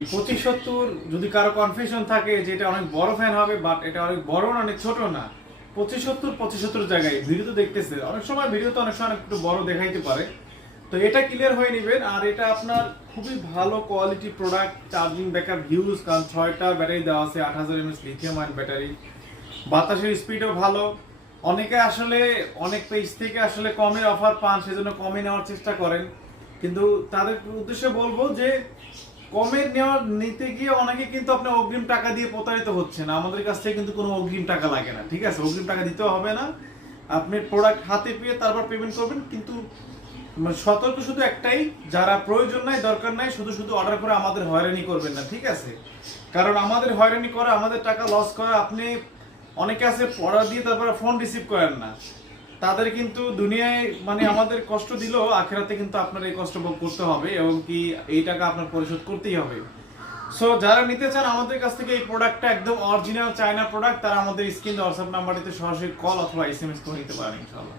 2570 যদি কারো কনফিউশন থাকে যে এটা অনেক বড় ফ্যান হবে, বাট এটা অনেক বড় না, অনেক ছোট না। 2570 জায়গায় ভিডিও তো দেখতেছে, অনেক সময় ভিডিও তো অনেক সময় একটু বড় দেখাইতে পারে। তো এটা ক্লিয়ার হয়ে নেবেন। আর এটা আপনার খুবই ভালো quality product, charging backup huge, কারণ 6টা ব্যাটারি দেওয়া আছে, 8000 mAh লিথিয়াম আয়ন ব্যাটারি, বাতাসের স্পিডও ভালো। অনেকে আসলে অনেক পেজ থেকে আসলে কমের অফার পান, সেজন্য কমে নেওয়ার চেষ্টা করেন, কিন্তু তাদের উদ্দেশ্যে বলবো যে কমে নিতে গিয়ে অনেকে কিন্তু আপনার অগ্রিম টাকা দিয়ে প্রতারিত হচ্ছে না। আমাদের কাছ থেকে কিন্তু কোনো অগ্রিম টাকা লাগে না, ঠিক আছে? অগ্রিম টাকা দিতে হবে না, আপনি প্রোডাক্ট হাতে পেয়ে তারপর পেমেন্ট করবেন। কিন্তু সতর্ক শুধু একটাই, যারা প্রয়োজন নাই, দরকার নাই, শুধু শুধু অর্ডার করে আমাদের হয়রানি করবেন না, ঠিক আছে? কারণ আমাদের হয়রানি করা, আমাদের টাকা লস করা। আপনি অনেকে আছে অর্ডার দিয়ে তারপরে ফোন রিসিভ করেন না, তাদের কিন্তু দুনিয়ায় মানে আমাদের কষ্ট দিলেও আখেরাতে কিন্তু আপনার এই কষ্ট ভোগ করতে হবে, এবং কি এই টাকা আপনার পরিশোধ করতেই হবে। সো যারা নিতে চান আমাদের কাছ থেকে এই প্রোডাক্টটা, একদম অরিজিনাল চায়না প্রোডাক্ট, তারা আমাদের স্ক্রিন হোয়াটসঅ্যাপ নাম্বারটিতে সরাসরি কল অথবা SMS করে নিতে পারেন ইনশাআল্লাহ।